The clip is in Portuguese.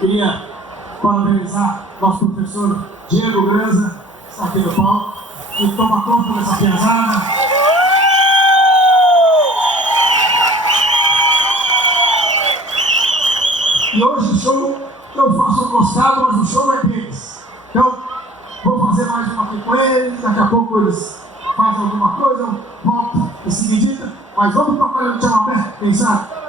Queria parabenizar nosso professor Diego Granza, que está aqui no palco, que toma conta dessa piazada. E hoje o show, eu faço um costado, mas o show é deles. Então, vou fazer mais uma aqui com eles, daqui a pouco eles fazem alguma coisa, eu volto em seguida, mas vamos tocar o Tchau Aberto, quem sabe?